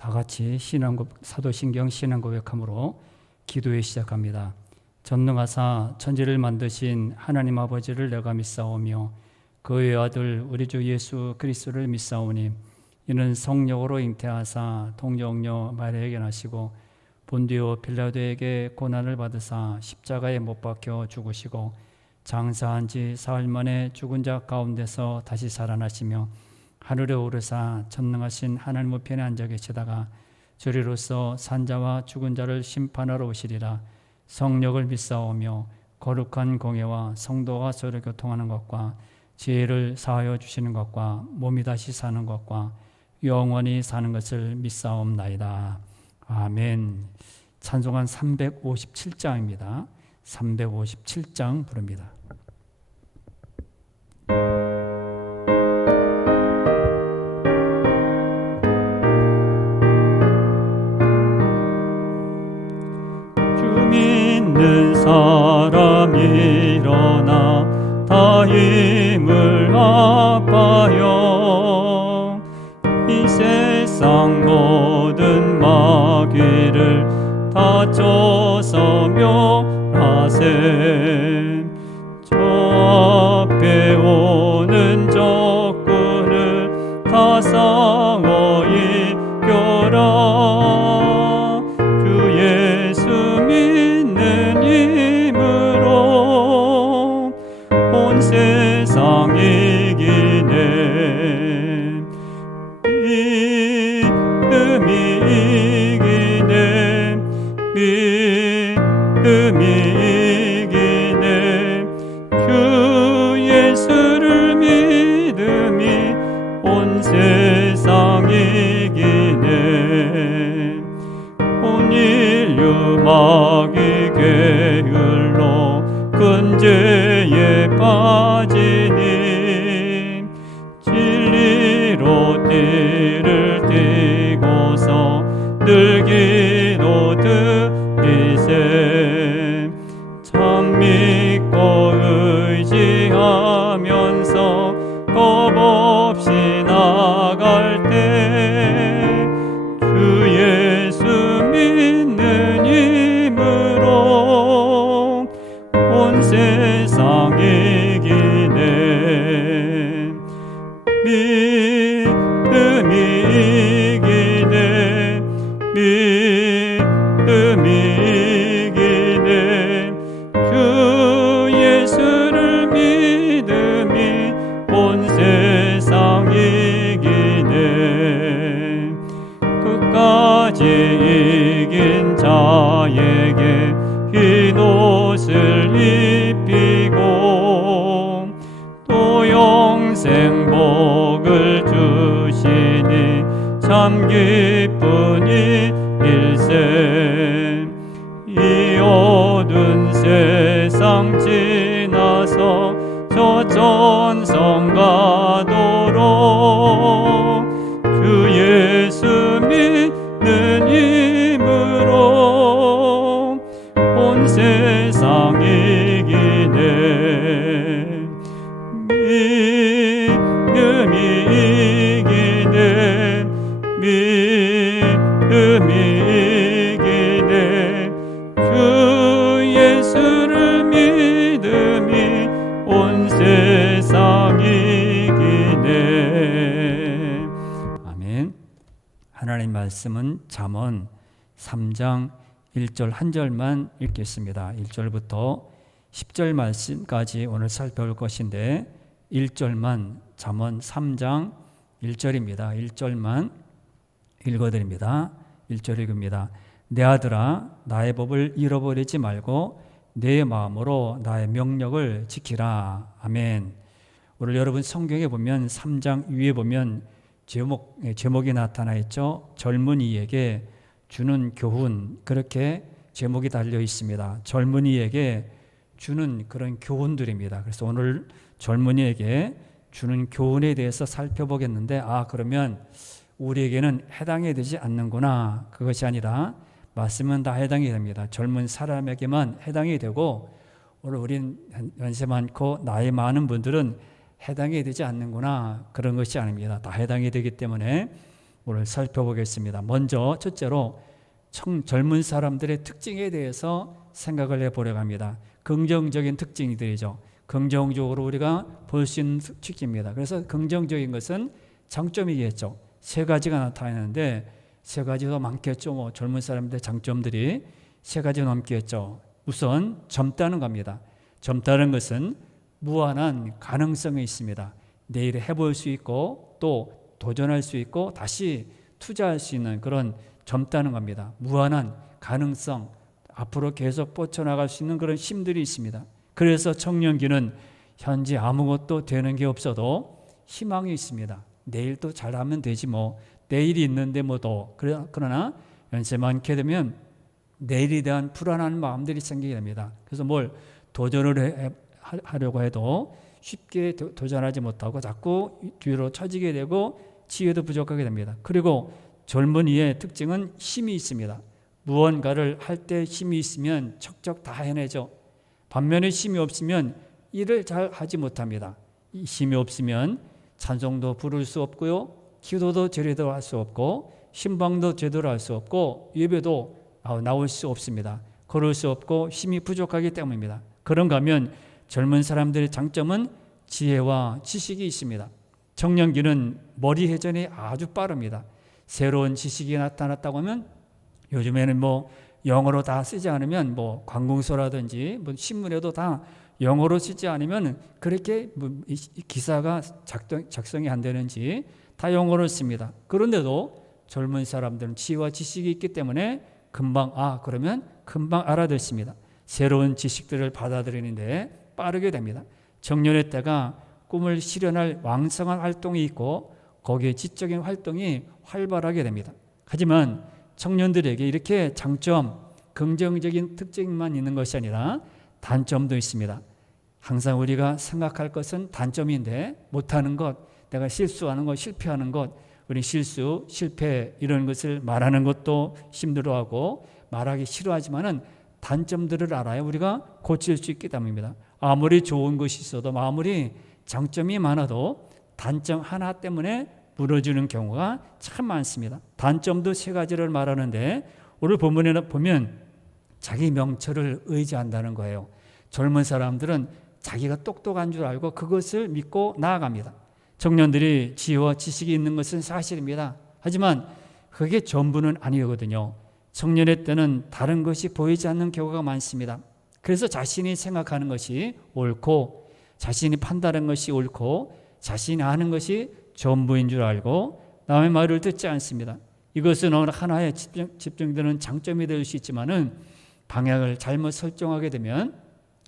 다 같이 사도신경 신앙고백함으로 기도에 시작합니다. 전능하사 천지를 만드신 하나님 아버지를 내가 믿사오며 그의 아들 우리 주 예수 그리스도를 믿사오니 이는 성령으로 잉태하사 동정녀 마리아에게 나시고 본디오 빌라도에게 고난을 받으사 십자가에 못 박혀 죽으시고 장사한 지 사흘 만에 죽은 자 가운데서 다시 살아나시며 하늘에 오르사 전능하신 하나님 우편에 앉아 계시다가 저리로서 산자와 죽은 자를 심판하러 오시리라. 성령을 믿사오며 거룩한 공예와 성도가 서로 교통하는 것과 죄를 사하여 주시는 것과 몸이 다시 사는 것과 영원히 사는 것을 믿사옵나이다. 아멘. 찬송한 357장입니다. 357장 부릅니다. 믿는 사람 일어나 다 힘을 합하여 이 세상 모든 마귀를 다 쫓아 멸하세. 저 앞에 오는 적군을 다 싸워 이겨라. 세상 이기네. 믿음이 이기네. 믿음이 이기네. 주 예수를 믿음이 온 세상 이기네. 온 인류 마귀 게을러 큰 죄에 빠지니 진리로 띠를 띠고서 늘 기도드리세. 참 믿고 의지하면서 겁없이 나갈 때 주 예수 믿는 힘으로 온 세상 이기네. 믿음이 이기네. 믿음이 이기네. 주 예수를 믿음이 온 세상 이기네. 끝까지 이긴 자에게 흰 옷을 입히고 또 영생 복을 주시니 참 기쁜 일일세. 이 어두운 세상 지나서 저 전성 가도록 주 예수 믿는 힘으로 온 세상 이기네. 믿음이 이기네. 믿음이 이기네. 주 예수를 믿음이 온 세상 이기네. 아멘. 하나님 말씀은 잠언 3장 1절 한 절만 읽겠습니다. 1절부터 10절 말씀까지 오늘 살펴볼 것인데 1절만 잠언 3장 1절입니다. 1절만 읽어드립니다. 1절 읽습니다. 내 아들아 나의 법을 잃어버리지 말고 내 마음으로 나의 명령을 지키라. 아멘. 오늘 여러분 성경에 보면 3장 위에 보면 제목이 나타나 있죠. 젊은이에게 주는 교훈, 그렇게 제목이 달려 있습니다. 젊은이에게 주는 그런 교훈들입니다. 그래서 오늘 젊은이에게 주는 교훈에 대해서 살펴보겠는데, 그러면 우리에게는 해당이 되지 않는구나. 그것이 아니라 말씀은 다 해당이 됩니다. 젊은 사람에게만 해당이 되고, 오늘 우린 연세 많고 나이 많은 분들은 해당이 되지 않는구나. 그런 것이 아닙니다. 다 해당이 되기 때문에 오늘 살펴보겠습니다. 먼저 첫째로 젊은 사람들의 특징에 대해서 생각을 해보려고 합니다. 긍정적인 특징들이죠. 긍정적으로 우리가 볼 수 있는 특징입니다. 그래서 긍정적인 것은 장점이겠죠. 세 가지가 나타나는데 세 가지도 많겠죠. 뭐 젊은 사람들의 장점들이 세 가지 넘겠죠. 우선 젊다는 겁니다. 젊다는 것은 무한한 가능성이 있습니다. 내일 해볼 수 있고 또 도전할 수 있고 다시 투자할 수 있는 그런 젊다는 겁니다. 무한한 가능성, 앞으로 계속 뻗쳐나갈 수 있는 그런 힘들이 있습니다. 그래서 청년기는 현재 아무것도 되는 게 없어도 희망이 있습니다. 내일 또 잘하면 되지 뭐, 내일이 있는데 뭐도. 그러나 연세 많게 되면 내일에 대한 불안한 마음들이 생기게 됩니다. 그래서 뭘 도전을 하려고 해도 쉽게 도전하지 못하고 자꾸 뒤로 처지게 되고 지혜도 부족하게 됩니다. 그리고 젊은이의 특징은 힘이 있습니다. 무언가를 할 때 힘이 있으면 척척 다 해내죠. 반면에 힘이 없으면 일을 잘 하지 못합니다. 이 힘이 없으면 찬송도 부를 수 없고요, 기도도 제대로 할 수 없고, 신방도 제대로 할 수 없고, 예배도 나올 수 없습니다. 걸을 수 없고 힘이 부족하기 때문입니다. 그런가 하면 젊은 사람들의 장점은 지혜와 지식이 있습니다. 청년기는 머리 회전이 아주 빠릅니다. 새로운 지식이 나타났다고 하면 요즘에는 뭐 영어로 다 쓰지 않으면 뭐 관공서라든지 뭐 신문에도 다 영어로 쓰지 않으면 그렇게 뭐 기사가 작성이 안 되는지 다 영어로 씁니다. 그런데도 젊은 사람들은 지혜와 지식이 있기 때문에 금방 그러면 금방 알아듣습니다. 새로운 지식들을 받아들이는데 빠르게 됩니다. 청년의 때가 꿈을 실현할 왕성한 활동이 있고 거기에 지적인 활동이 활발하게 됩니다. 하지만 청년들에게 이렇게 장점, 긍정적인 특징만 있는 것이 아니라 단점도 있습니다. 항상 우리가 생각할 것은 단점인데 못하는 것, 내가 실수하는 것, 실패하는 것, 우리 실수, 실패 이런 것을 말하는 것도 힘들어하고 말하기 싫어하지만은 단점들을 알아야 우리가 고칠 수 있기 때문입니다. 아무리 좋은 것이 있어도 아무리 장점이 많아도 단점 하나 때문에 무너지는 경우가 참 많습니다. 단점도 세 가지를 말하는데 오늘 본문에 보면 자기 명철을 의지한다는 거예요. 젊은 사람들은 자기가 똑똑한 줄 알고 그것을 믿고 나아갑니다. 청년들이 지혜와 지식이 있는 것은 사실입니다. 하지만 그게 전부는 아니거든요. 청년의 때는 다른 것이 보이지 않는 경우가 많습니다. 그래서 자신이 생각하는 것이 옳고 자신이 판단하는 것이 옳고 자신이 아는 것이 전부인 줄 알고 남의 말을 듣지 않습니다. 이것은 어느 하나에 집중되는 장점이 될 수 있지만은 방향을 잘못 설정하게 되면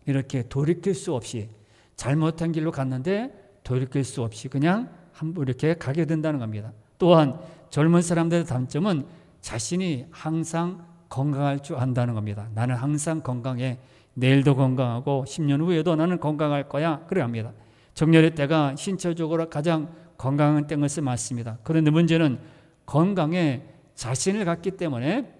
이렇게 돌이킬 수 없이 잘못한 길로 갔는데 돌이킬 수 없이 그냥 한번 이렇게 가게 된다는 겁니다. 또한 젊은 사람들의 단점은 자신이 항상 건강할 줄 안다는 겁니다. 나는 항상 건강해. 내일도 건강하고 10년 후에도 나는 건강할 거야. 그래 합니다. 청년의 때가 신체적으로 가장 건강한 때인 것은 맞습니다. 그런데 문제는 건강에 자신을 갖기 때문에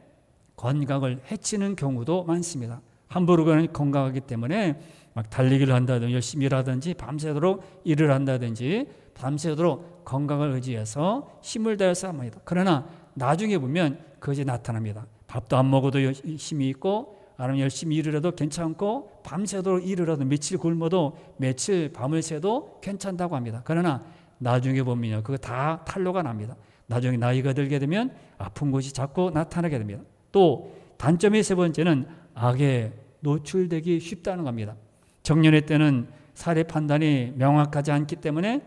건강을 해치는 경우도 많습니다. 함부로 건강하기 때문에 막 달리기를 한다든지 열심히 일하든지 밤새도록 일을 한다든지 밤새도록 건강을 의지해서 힘을 다해서 합니다. 그러나 나중에 보면 그것이 나타납니다. 밥도 안 먹어도 힘이 있고 아니면 열심히 일을 해도 괜찮고 밤새도록 일을 해도 며칠 굶어도 며칠 밤을 새도 괜찮다고 합니다. 그러나 나중에 보면요, 그거 다 탄로가 납니다. 나중에 나이가 들게 되면 아픈 곳이 자꾸 나타나게 됩니다. 또 단점의 세 번째는 악에 노출되기 쉽다는 겁니다. 청년의 때는 사례 판단이 명확하지 않기 때문에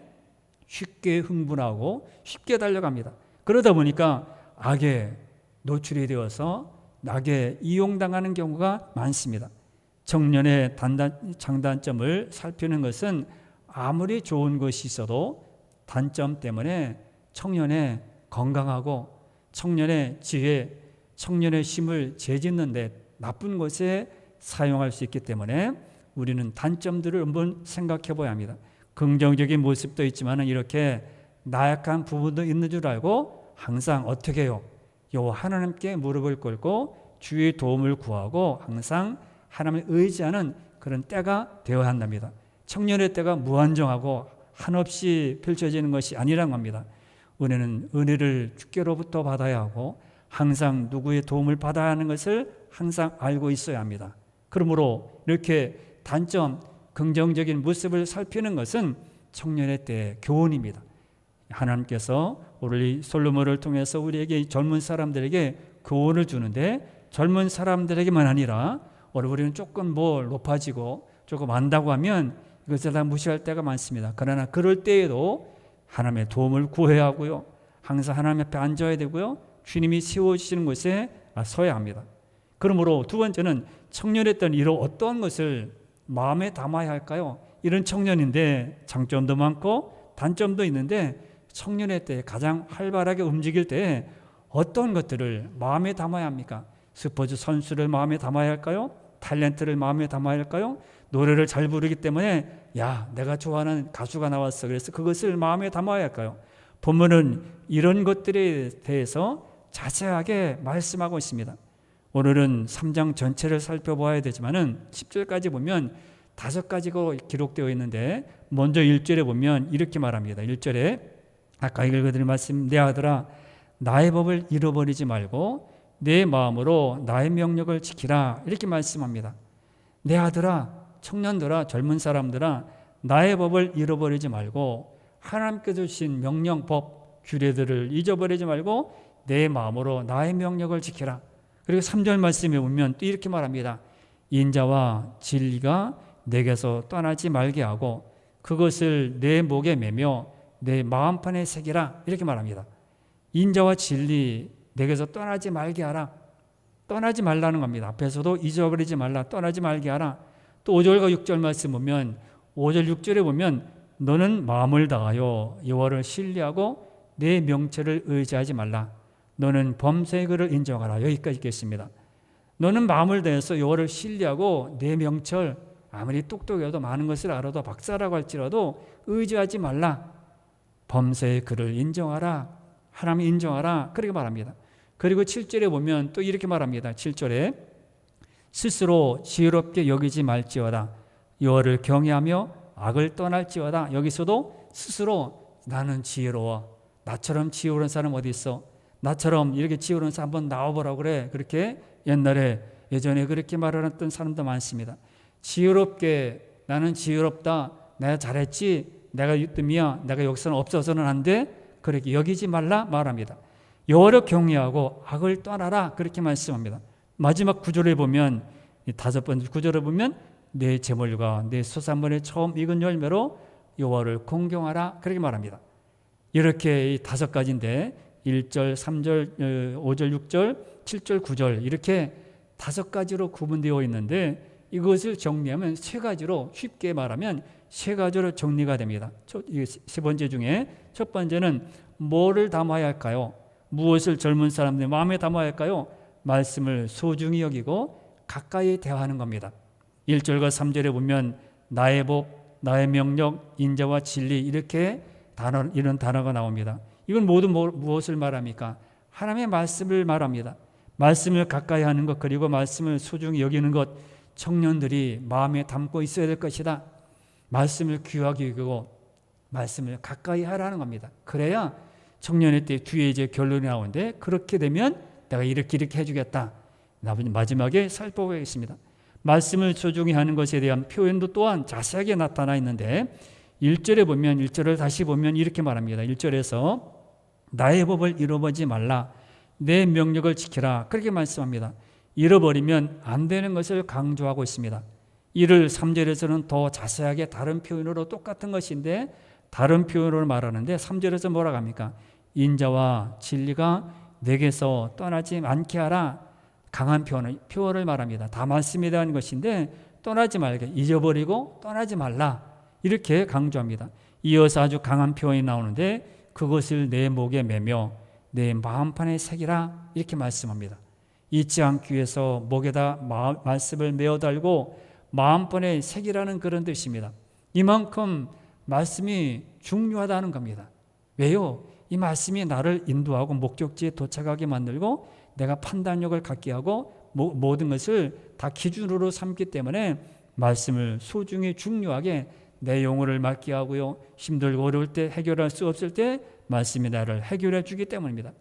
쉽게 흥분하고 쉽게 달려갑니다. 그러다 보니까 악에 노출이 되어서 악에 이용당하는 경우가 많습니다. 청년의 장단점을 살피는 것은 아무리 좋은 것이 있어도 단점 때문에 청년의 건강하고 청년의 지혜, 청년의 힘을 재짓는 데 나쁜 것에 사용할 수 있기 때문에 우리는 단점들을 한번 생각해 봐야 합니다. 긍정적인 모습도 있지만 이렇게 나약한 부분도 있는 줄 알고 항상 어떻게 해요? 하나님께 무릎을 꿇고 주의 도움을 구하고 항상 하나님을 의지하는 그런 때가 되어야 한답니다. 청년의 때가 무한정하고 한없이 펼쳐지는 것이 아니란 겁니다. 은혜는 은혜를 주께로부터 받아야 하고 항상 누구의 도움을 받아야 하는 것을 항상 알고 있어야 합니다. 그러므로 이렇게 단점, 긍정적인 모습을 살피는 것은 청년의 때의 교훈입니다. 하나님께서 우리 솔로몬을 통해서 우리에게 젊은 사람들에게 교훈을 주는데 젊은 사람들에게만 아니라 우리는 조금 높아지고 조금 안다고 하면 이것을 다 무시할 때가 많습니다. 그러나 그럴 때에도 하나님의 도움을 구해야 하고요. 항상 하나님 앞에 앉아야 되고요. 주님이 세워주시는 곳에 서야 합니다. 그러므로 두 번째는 청년의 때는 이런 어떤 것을 마음에 담아야 할까요? 이런 청년인데 장점도 많고 단점도 있는데 청년의 때 가장 활발하게 움직일 때 어떤 것들을 마음에 담아야 합니까? 스포츠 선수를 마음에 담아야 할까요? 탤런트를 마음에 담아야 할까요? 노래를 잘 부르기 때문에 내가 좋아하는 가수가 나왔어. 그래서 그것을 마음에 담아야 할까요? 본문은 이런 것들에 대해서 자세하게 말씀하고 있습니다. 오늘은 3장 전체를 살펴봐야 되지만은 10절까지 보면 5가지가 기록되어 있는데 먼저 1절에 보면 이렇게 말합니다. 1절에 아까 읽어드린 말씀, 내 아들아 나의 법을 잃어버리지 말고 내 마음으로 나의 명령을 지키라, 이렇게 말씀합니다. 내 아들아, 청년들아, 젊은 사람들아, 나의 법을 잃어버리지 말고 하나님께서 주신 명령, 법, 규례들을 잊어버리지 말고 내 마음으로 나의 명령을 지키라. 그리고 3절 말씀에 보면 또 이렇게 말합니다. 인자와 진리가 내게서 떠나지 말게 하고 그것을 내 목에 매며 내 마음판에 새기라, 이렇게 말합니다. 인자와 진리 내게서 떠나지 말게 하라. 떠나지 말라는 겁니다. 앞에서도 잊어버리지 말라, 떠나지 말게 하라. 또 5절과 6절 말씀 보면 5절 6절에 보면 너는 마음을 다하여 여호와를 신뢰하고 내 명체를 의지하지 말라. 너는 범죄의 글을 인정하라. 여기까지 있겠습니다. 너는 마음을 다해서 여호와를 신뢰하고 내 명철, 아무리 똑똑해도 많은 것을 알아도 박사라고 할지라도 의지하지 말라. 범죄의 글을 인정하라. 하나님 인정하라. 그렇게 말합니다. 그리고 7절에 보면 또 이렇게 말합니다. 7절에 스스로 지혜롭게 여기지 말지어다. 여호와를 경외하며 악을 떠날지어다. 여기서도 스스로 나는 지혜로워. 나처럼 지혜로운 사람 어디 있어? 나처럼 이렇게 지혜로운 사람 한번 나와보라고 그래. 그렇게 예전에 그렇게 말하던 사람도 많습니다. 지혜롭게, 나는 지혜롭다, 내가 잘했지, 내가 유뜸이야, 내가 여기서는 없어서는 안 돼, 그렇게 여기지 말라 말합니다. 여호와를 경외하고 악을 떠나라, 그렇게 말씀합니다. 마지막 구절에 보면, 5번째 구절에 보면 내 재물과 내 소산물의 처음 익은 열매로 여호와를 공경하라, 그렇게 말합니다. 이렇게 5가지인데 1절, 3절, 5절, 6절, 7절, 9절 이렇게 5가지로 구분되어 있는데 이것을 정리하면 3가지로, 쉽게 말하면 3가지로 정리가 됩니다. 세 번째 중에 첫 번째는 뭐를 담아야 할까요? 무엇을 젊은 사람들 마음에 담아야 할까요? 말씀을 소중히 여기고 가까이 대화하는 겁니다. 1절과 3절에 보면 나의 법, 나의 명령, 인자와 진리 이렇게 이런 단어가 나옵니다. 이건 모두 무엇을 말합니까? 하나님의 말씀을 말합니다. 말씀을 가까이 하는 것, 그리고 말씀을 소중히 여기는 것, 청년들이 마음에 담고 있어야 될 것이다. 말씀을 귀하게 여기고 말씀을 가까이 하라는 겁니다. 그래야 청년의 때 뒤에 이제 결론이 나오는데 그렇게 되면 내가 이렇게 해주겠다. 마지막에 살펴보겠습니다. 말씀을 소중히 하는 것에 대한 표현도 또한 자세하게 나타나 있는데 1절에 보면, 1절을 다시 보면 이렇게 말합니다. 1절에서 나의 법을 잃어버리지 말라, 내 명령을 지키라, 그렇게 말씀합니다. 잃어버리면 안 되는 것을 강조하고 있습니다. 이를 3절에서는 더 자세하게 다른 표현으로 똑같은 것인데 다른 표현으로 말하는데 3절에서 뭐라고 합니까? 인자와 진리가 내게서 떠나지 않게 하라. 강한 표현을 말합니다. 다 말씀에 대한 것인데 떠나지 말게, 잊어버리고 떠나지 말라, 이렇게 강조합니다. 이어서 아주 강한 표현이 나오는데 그것을 내 목에 매며 내 마음판에 새기라, 이렇게 말씀합니다. 잊지 않기 위해서 목에다 말씀을 메어 달고 마음판에 새기라는 그런 뜻입니다. 이만큼 말씀이 중요하다는 겁니다. 왜요? 이 말씀이 나를 인도하고 목적지에 도착하게 만들고 내가 판단력을 갖게 하고 모든 것을 다 기준으로 삼기 때문에 말씀을 소중히 중요하게 내 영혼을 맑게 하고요, 힘들고 어려울 때, 해결할 수 없을 때 말씀이 나를 해결해 주기 때문입니다.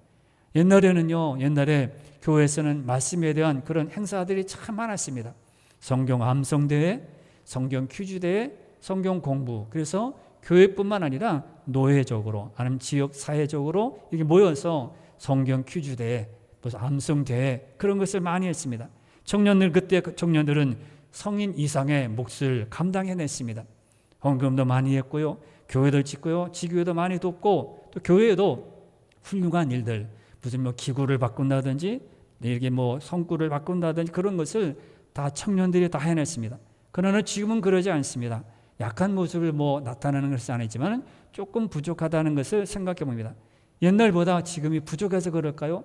옛날에 교회에서는 말씀에 대한 그런 행사들이 참 많았습니다. 성경 암송대회, 성경 퀴즈대회, 성경 공부. 그래서 교회뿐만 아니라 노회적으로 아니면 지역 사회적으로 이렇게 모여서 성경 퀴즈대회, 무슨 암송대회 그런 것을 많이 했습니다. 그때 청년들은 성인 이상의 몫을 감당해냈습니다. 헌금도 많이 했고요, 교회도 짓고요, 지교회도 많이 돕고, 또 교회에도 훌륭한 일들, 무슨 뭐 기구를 바꾼다든지 이렇게 뭐 성구를 바꾼다든지 그런 것을 다 청년들이 다 해냈습니다. 그러나 지금은 그러지 않습니다. 약한 모습을 뭐 나타내는 것은 아니지만 조금 부족하다는 것을 생각해 봅니다. 옛날보다 지금이 부족해서 그럴까요?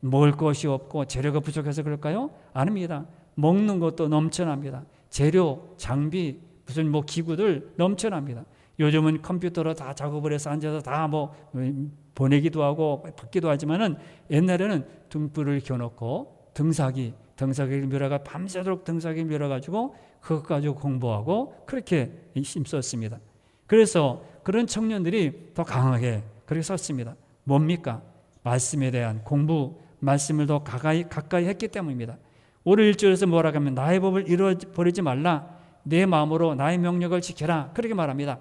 먹을 것이 없고 재료가 부족해서 그럴까요? 아닙니다. 먹는 것도 넘쳐납니다. 재료, 장비, 무슨 뭐 기구들 넘쳐납니다. 요즘은 컴퓨터로 다 작업을 해서 앉아서 다 뭐 보내기도 하고 받기도 하지만은 옛날에는 등불을 켜놓고 등사기를 밀어가 밤새도록 등사기를 밀어가지고 그것 가지고 공부하고 그렇게 힘썼습니다. 그래서 그런 청년들이 더 강하게 그렇게 썼습니다. 뭡니까? 말씀에 대한 공부, 말씀을 더 가까이 했기 때문입니다. 오늘 1절에서 뭐라고 하면 나의 법을 잃어버리지 말라, 내 마음으로 나의 명령을 지켜라, 그렇게 말합니다.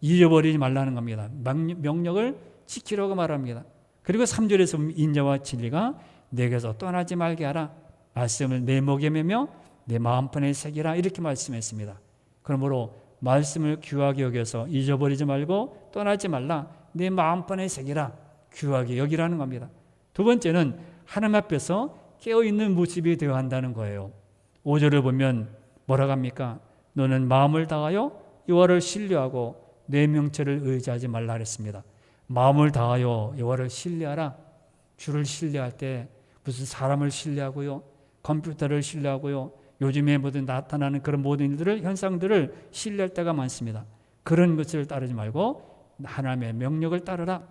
잊어버리지 말라는 겁니다. 명령을 지키라고 말합니다. 그리고 3절에서 인자와 진리가 내게서 떠나지 말게 하라, 말씀을 내 목에 매며 내 마음판에 새기라, 이렇게 말씀했습니다. 그러므로 말씀을 귀하게 여겨서 잊어버리지 말고 떠나지 말라, 내 마음판에 새기라, 귀하게 여기라는 겁니다. 두 번째는 하나님 앞에서 깨어있는 모습이 되어야 한다는 거예요. 5절을 보면 뭐라고 합니까? 너는 마음을 다하여 여호와를 신뢰하고 내 명철을 의지하지 말라 그랬습니다. 마음을 다하여 여호와를 신뢰하라. 주를 신뢰할 때 무슨 사람을 신뢰하고요, 컴퓨터를 신뢰하고요, 요즘에 모든 나타나는 그런 모든 일들을, 현상들을 신뢰할 때가 많습니다. 그런 것을 따르지 말고 하나님의 명령을 따르라,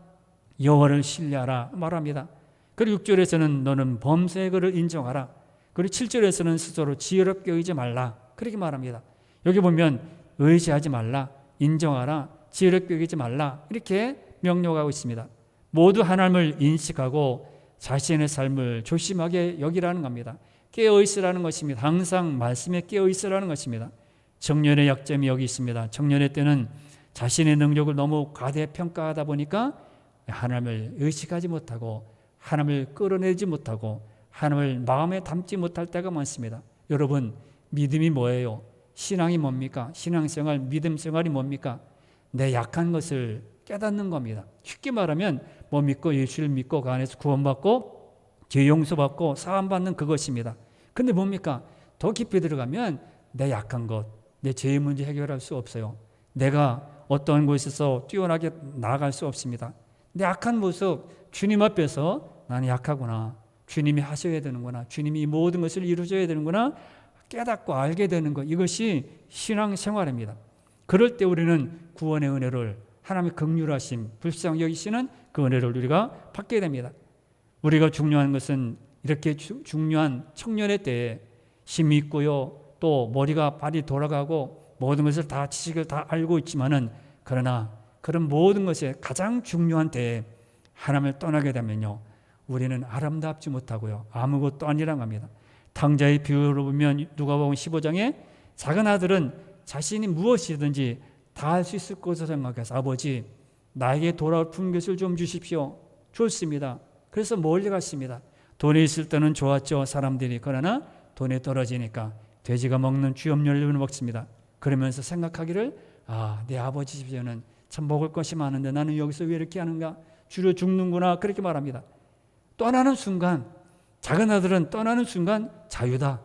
여호와를 신뢰하라 말합니다. 그리고 6절에서는 너는 범죄의 것을 인정하라. 그리고 7절에서는 스스로 지혜롭게 의지 말라, 그렇게 말합니다. 여기 보면 의지하지 말라, 인정하라, 지혜롭게 여기지 말라, 이렇게 명령하고 있습니다. 모두 하나님을 인식하고 자신의 삶을 조심하게 여기라는 겁니다. 깨어있으라는 것입니다. 항상 말씀에 깨어있으라는 것입니다. 청년의 약점이 여기 있습니다. 청년의 때는 자신의 능력을 너무 과대평가하다 보니까 하나님을 의식하지 못하고 하나님을 끌어내지 못하고 하나님을 마음에 담지 못할 때가 많습니다. 여러분, 믿음이 뭐예요? 신앙이 뭡니까? 신앙생활, 믿음생활이 뭡니까? 내 약한 것을 깨닫는 겁니다. 쉽게 말하면 뭐 믿고 예수를 믿고 그 안에서 구원받고 죄 용서받고 사함받는 그것입니다. 근데 뭡니까? 더 깊이 들어가면 내 약한 것, 내 죄의 문제 해결할 수 없어요. 내가 어떤 곳에서 뛰어나게 나아갈 수 없습니다. 내 약한 모습, 주님 앞에서 나는 약하구나, 주님이 하셔야 되는구나, 주님이 이 모든 것을 이루어줘야 되는구나 깨닫고 알게 되는 것, 이것이 신앙생활입니다. 그럴 때 우리는 구원의 은혜를, 하나님의 긍휼하심, 불쌍히 여기시는 그 은혜를 우리가 받게 됩니다. 우리가 중요한 것은 이렇게 중요한 청년의 때에 힘이 있고요, 또 머리가 발이 돌아가고 모든 것을 다 지식을 다 알고 있지만은, 그러나 그런 모든 것에 가장 중요한 때에 하나님을 떠나게 되면요, 우리는 아름답지 못하고요, 아무것도 아니란 겁니다. 탕자의 비유로 보면 누가복음 15장에 작은 아들은 자신이 무엇이든지 다 할 수 있을 것으로 생각해서 아버지 나에게 돌아올 품것을 좀 주십시오. 좋습니다. 그래서 멀리 갔습니다. 돈이 있을 때는 좋았죠, 사람들이. 그러나 돈이 떨어지니까 돼지가 먹는 쥐염렬을 먹습니다. 그러면서 생각하기를, 내 아버지 집에는 참 먹을 것이 많은데 나는 여기서 왜 이렇게 하는가, 주로 죽는구나, 그렇게 말합니다. 떠나는 순간, 작은 아들은 떠나는 순간 자유다.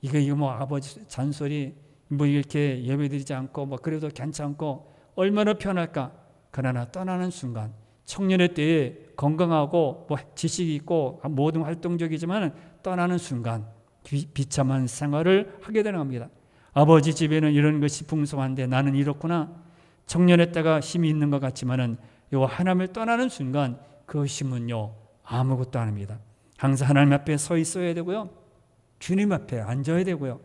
이거 뭐 아버지 잔소리 뭐 이렇게 예배드리지 않고 뭐 그래도 괜찮고 얼마나 편할까. 그러나 떠나는 순간, 청년의 때에 건강하고 뭐 지식이 있고 모든 활동적이지만 떠나는 순간 비참한 생활을 하게 되는 겁니다. 아버지 집에는 이런 것이 풍성한데 나는 이렇구나. 청년의 때가 힘이 있는 것 같지만은 요 하나님을 떠나는 순간 그 힘은요 아무것도 아닙니다. 항상 하나님 앞에 서 있어야 되고요, 주님 앞에 앉아야 되고요,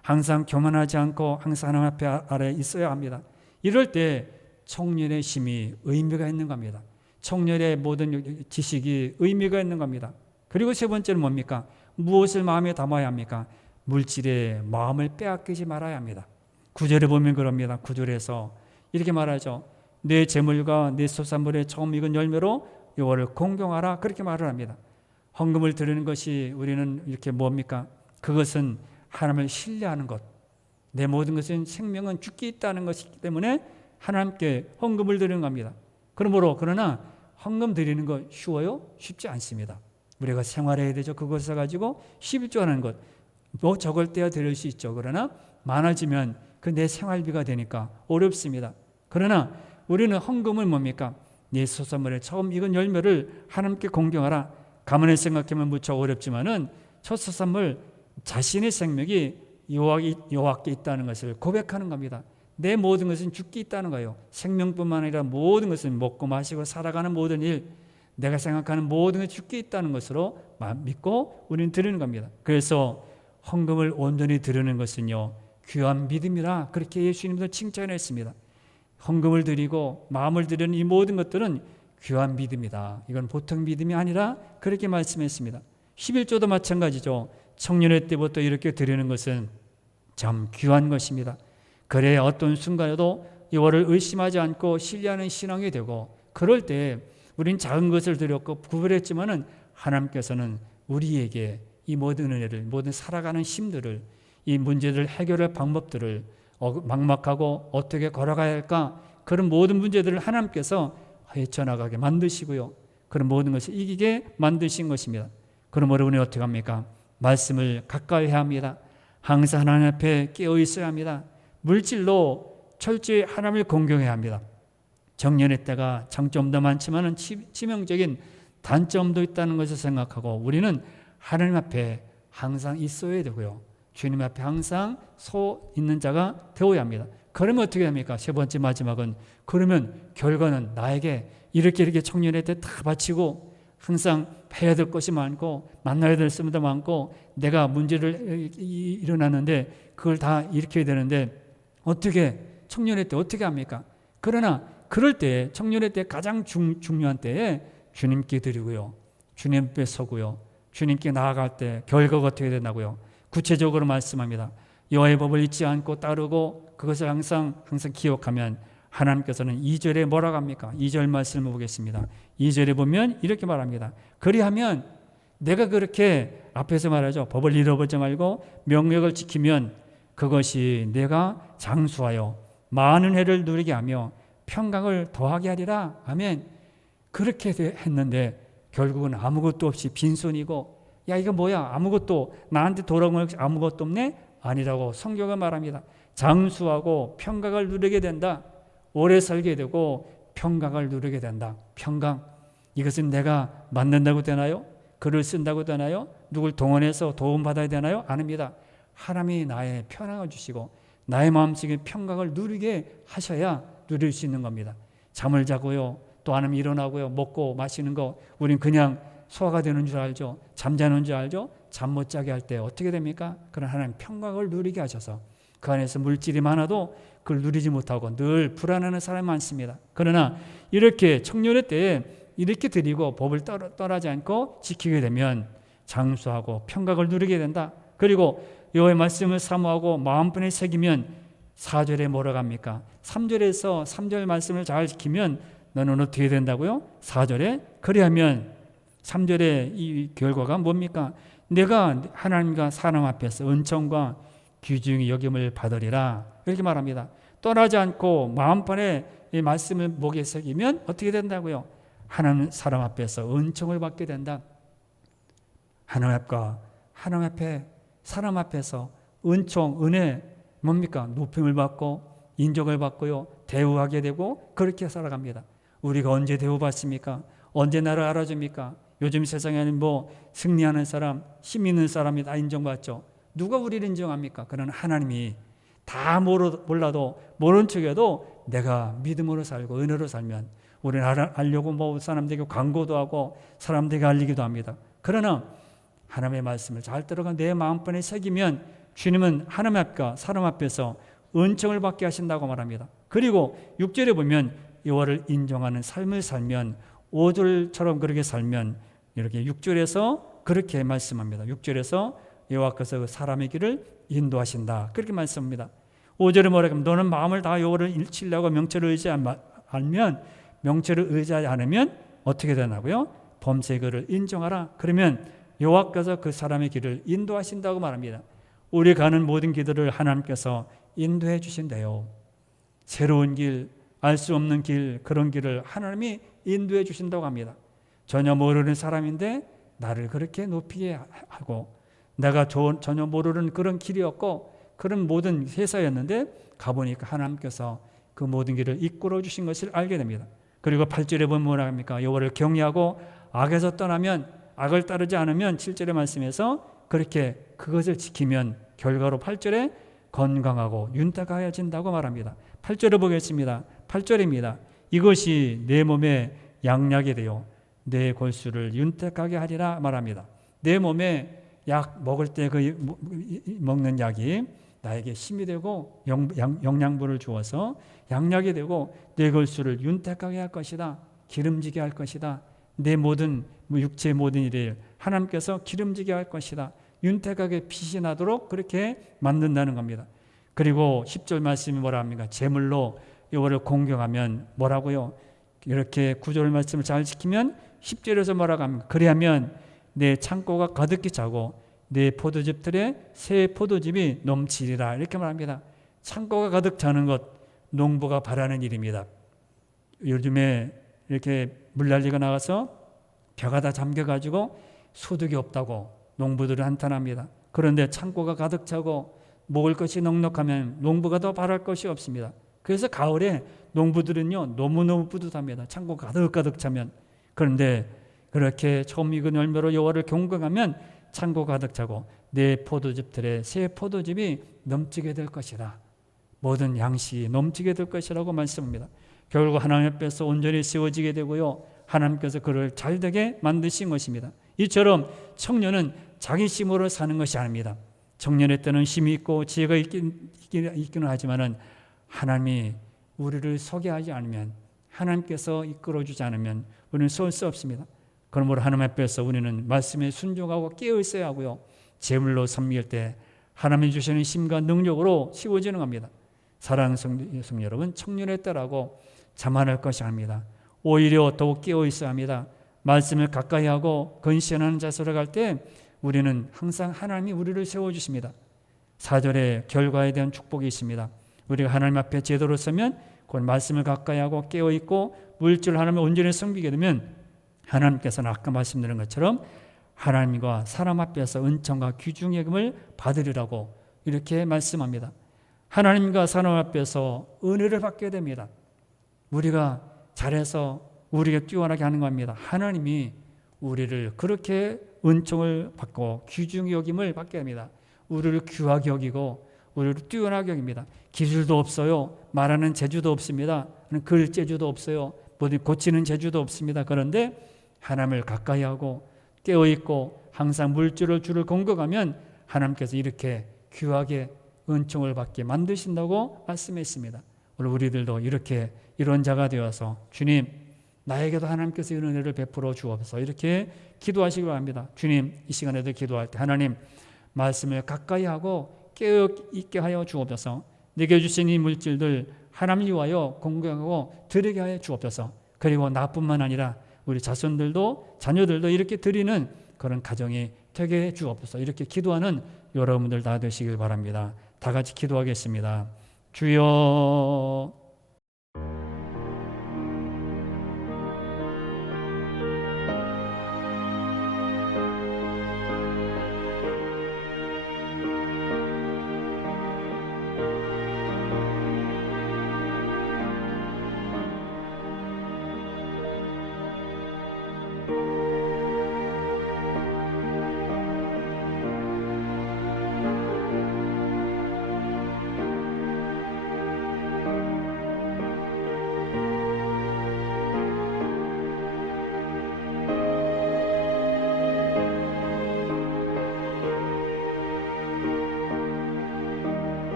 항상 교만하지 않고 항상 하나님 앞에 아래 있어야 합니다. 이럴 때 청년의 힘이 의미가 있는 겁니다. 청년의 모든 지식이 의미가 있는 겁니다. 그리고 세 번째는 뭡니까? 무엇을 마음에 담아야 합니까? 물질에 마음을 빼앗기지 말아야 합니다. 9절에 보면 그럽니다. 9절에서 이렇게 말하죠. 내 재물과 내 소산물의 처음 익은 열매로 여호와를 공경하라, 그렇게 말을 합니다. 헌금을 드리는 것이 우리는 이렇게 뭡니까? 그것은 하나님을 신뢰하는 것. 내 모든 것은 생명은 죽기 있다는 것이기 때문에 하나님께 헌금을 드리는 겁니다. 그러나 헌금 드리는 거 쉬워요? 쉽지 않습니다. 우리가 생활해야 되죠. 그것을 가지고 11조 하는 것, 뭐 적을 때야 드릴 수 있죠. 그러나 많아지면 그 내 생활비가 되니까 어렵습니다. 그러나 우리는 헌금을 뭡니까? 내 소산물의 처음 익은 열매를 하나님께 공경하라. 가만히 생각하면 무척 어렵지만은 첫 소산물, 자신의 생명이 여호와께 있다는 것을 고백하는 겁니다. 내 모든 것은 죽기 있다는 거예요. 생명뿐만 아니라 모든 것은 먹고 마시고 살아가는 모든 일, 내가 생각하는 모든 것이 죽기 있다는 것으로 믿고 우리는 드리는 겁니다. 그래서 헌금을 온전히 드리는 것은요, 귀한 믿음이라 그렇게 예수님도 칭찬했습니다. 헌금을 드리고 마음을 드리는 이 모든 것들은 귀한 믿음이다. 이건 보통 믿음이 아니라 그렇게 말씀했습니다. 11조도 마찬가지죠. 청년의 때부터 이렇게 드리는 것은 참 귀한 것입니다. 그래야 어떤 순간에도 여호와를 의심하지 않고 신뢰하는 신앙이 되고, 그럴 때 우린 작은 것을 드렸고 구별했지만은 하나님께서는 우리에게 이 모든 은혜를, 모든 살아가는 힘들을, 이 문제들 해결할 방법들을, 막막하고 어떻게 걸어가야 할까, 그런 모든 문제들을 하나님께서 헤쳐나가게 만드시고요, 그런 모든 것을 이기게 만드신 것입니다. 그러므로 우리는 어떻게 합니까? 말씀을 가까이 해야 합니다. 항상 하나님 앞에 깨어 있어야 합니다. 물질로 철저히 하나님을 공경해야 합니다. 정년의 때가 장점도 많지만 치명적인 단점도 있다는 것을 생각하고 우리는 하나님 앞에 항상 있어야 되고요, 주님 앞에 항상 서 있는 자가 되어야 합니다. 그러면 어떻게 됩니까? 세 번째 마지막은, 그러면 결과는 나에게 이렇게 청년의 때 다 바치고 항상 해야 될 것이 많고 만나야 될 사람도 많고 내가 문제를 일어나는데 그걸 다 일으켜야 되는데 어떻게 청년의 때 어떻게 합니까? 그러나 그럴 때, 청년의 때 가장 중요한 때에 주님께 드리고요, 주님 앞에 서고요, 주님께 나아갈 때 결과가 어떻게 되나고요? 구체적으로 말씀합니다. 여호와의 법을 잊지 않고 따르고 그것을 항상 기억하면 하나님께서는 2절에 뭐라고 합니까? 2절 말씀을 보겠습니다. 2절에 보면 이렇게 말합니다. 그리하면 내가 그렇게 앞에서 말하죠. 법을 잃어버리지 말고 명령을 지키면 그것이 내가 장수하여 많은 해를 누리게 하며 평강을 더하게 하리라. 아멘. 그렇게 했는데 결국은 아무것도 없이 빈손이고, 야 이거 뭐야, 아무것도 나한테 돌아온 것이 아무것도 없네? 아니라고 성경은 말합니다. 장수하고 평강을 누리게 된다. 오래 살게 되고 평강을 누리게 된다. 평강, 이것은 내가 만든다고 되나요? 글을 쓴다고 되나요? 누굴 동원해서 도움받아야 되나요? 아닙니다. 하나님이 나의 평강을 주시고 나의 마음속에 평강을 누리게 하셔야 누릴 수 있는 겁니다. 잠을 자고요, 또 하나님 일어나고요, 먹고 마시는 거 우린 그냥 소화가 되는 줄 알죠. 잠자는 줄 알죠. 잠 못 자게 할 때 어떻게 됩니까? 그런 하나님 평강을 누리게 하셔서 그 안에서 물질이 많아도 그걸 누리지 못하고 늘 불안해하는 사람이 많습니다. 그러나 이렇게 청년의 때에 이렇게 드리고 법을 떠나지 않고 지키게 되면 장수하고 평강을 누리게 된다. 그리고 여호와의 말씀을 사모하고 마음뿐에 새기면 4절에 뭐라고 합니까? 3절에서 3절 말씀을 잘 지키면 너는 어떻게 된다고요? 4절에 그리하면 3절의 이 결과가 뭡니까? 내가 하나님과 사람 앞에서 은총과 귀중히 여김을 받으리라, 이렇게 말합니다. 떠나지 않고 마음판에 이 말씀을 목에 새기면 어떻게 된다고요? 하나님 사람 앞에서 은총을 받게 된다. 하나님 앞에 사람 앞에서 은총, 은혜 뭡니까? 높임을 받고 인정을 받고요, 대우하게 되고 그렇게 살아갑니다. 우리가 언제 대우받습니까? 언제 나를 알아줍니까? 요즘 세상에는 뭐 승리하는 사람, 힘 있는 사람이 다 인정받죠. 누가 우리를 인정합니까? 그러나 하나님이 다 몰라도 모른 척해도 내가 믿음으로 살고 은혜로 살면 우리는 알려고 뭐 사람들에게 광고도 하고 사람들에게 알리기도 합니다. 그러나 하나님의 말씀을 잘 들어가 내 마음판에 새기면 주님은 하나님 앞과 사람 앞에서 은총을 받게 하신다고 말합니다. 그리고 6절에 보면 여호와를 인정하는 삶을 살면 5절처럼 그렇게 살면 이렇게 6절에서 그렇게 말씀합니다. 6절에서 여호와께서 그 사람의 길을 인도하신다. 그렇게 말씀합니다. 5절에 뭐라고 하면 너는 마음을 다 여호와를 신뢰하고 명철을 의지하면 명철을 의지하지 않으면 어떻게 되나고요? 범죄를 인정하라. 그러면 여호와께서 그 사람의 길을 인도하신다고 말합니다. 우리 가는 모든 길들을 하나님께서 인도해 주신대요. 새로운 길, 알 수 없는 길, 그런 길을 하나님이 인도해 주신다고 합니다. 전혀 모르는 사람인데 나를 그렇게 높이게 하고 내가 전혀 모르는 그런 길이었고 그런 모든 회사였는데 가보니까 하나님께서 그 모든 길을 이끌어 주신 것을 알게 됩니다. 그리고 8절에 보면 뭐라 합니까? 여호와를 경외하고 악에서 떠나면 악을 따르지 않으면 7절의 말씀에서 그렇게 그것을 지키면 결과로 8절에 건강하고 윤택하여진다고 말합니다. 8절을 보겠습니다. 8절입니다. 이것이 내 몸에 양약이 되어 내 골수를 윤택하게 하리라 말합니다. 내 몸에 약 먹을 때 그 먹는 약이 나에게 힘이 되고 영양분을 주어서 양약이 되고 내 골수를 윤택하게 할 것이다. 기름지게 할 것이다. 내 모든 육체의 모든 일을 하나님께서 기름지게 할 것이다. 윤택하게 빛이 나도록 그렇게 만든다는 겁니다. 그리고 10절 말씀이 뭐라 합니까? 제물로 여호와를 공경하면 뭐라고요? 이렇게 9절 말씀을 잘 지키면 10절에서 뭐라고 합니까? 그리하면 내 창고가 가득히 차고 내 포도즙 틀에 새 포도즙이 넘치리라. 이렇게 말합니다. 창고가 가득 차는 것, 농부가 바라는 일입니다. 요즘에 이렇게 물난리가 나가서 벼가 다 잠겨가지고 소득이 없다고 농부들은 한탄합니다. 그런데 창고가 가득 차고 먹을 것이 넉넉하면 농부가 더 바랄 것이 없습니다. 그래서 가을에 농부들은요 너무너무 뿌듯합니다. 창고가 가득 차면. 그런데 그렇게 처음 익은 열매로 여호와를 경공하면 창고가 가득 차고 내 포도즙 틀에 새 포도즙이 넘치게 될 것이다. 모든 양식이 넘치게 될 것이라고 말씀합니다. 결국 하나님 앞에서 온전히 세워지게 되고요. 하나님께서 그를 잘되게 만드신 것입니다. 이처럼 청년은 자기 힘으로 사는 것이 아닙니다. 청년의 때는 힘이 있고 지혜가 있기는 하지만은 하나님이 우리를 서게 하지 않으면 하나님께서 이끌어주지 않으면 우리는 설 수 없습니다. 그러므로 하나님 앞에서 우리는 말씀에 순종하고 깨어 있어야 하고요. 제물로 섬길 때 하나님이 주시는 힘과 능력으로 세워지는 겁니다. 사랑하는 성도 여러분, 청년의 때라고 자만할 것이 아닙니다. 오히려 더욱 깨어 있어야 합니다. 말씀을 가까이 하고 건신하는 자세로 갈 때 우리는 항상 하나님이 우리를 세워주십니다. 4절에 결과에 대한 축복이 있습니다. 우리가 하나님 앞에 제대로 서면 그 말씀을 가까이 하고 깨어 있고 물질 하나님을 온전히 섬기게 되면 하나님께서는 아까 말씀드린 것처럼 하나님과 사람 앞에서 은총과 귀중의금을 받으리라고 이렇게 말씀합니다. 하나님과 사람 앞에서 은혜를 받게 됩니다. 우리가 잘해서 우리가 뛰어나게 하는 겁니다. 하나님이 우리를 그렇게 은총을 받고 귀중히 여김을 받게 됩니다. 우리를 귀하게 여기고 우리를 뛰어나게 여깁니다. 기술도 없어요. 말하는 재주도 없습니다. 글 재주도 없어요. 뭐든 고치는 재주도 없습니다. 그런데 하나님을 가까이 하고 깨어있고 항상 물질을 주를 공격하면 하나님께서 이렇게 귀하게 은총을 받게 만드신다고 말씀했습니다. 오늘 우리들도 이렇게 이런 자가 되어서 주님 나에게도 하나님께서 이런 은혜를 베풀어 주옵소서 이렇게 기도하시기 바랍니다. 주님 이 시간에도 기도할 때 하나님 말씀을 가까이 하고 깨어있게 하여 주옵소서. 내게 주신 이 물질들 하나님 위하여 공경하고 드리게 하여 주옵소서. 그리고 나뿐만 아니라 우리 자손들도 자녀들도 이렇게 드리는 그런 가정이 되게 해 주옵소서. 이렇게 기도하는 여러분들 다 되시길 바랍니다. 다 같이 기도하겠습니다. 주여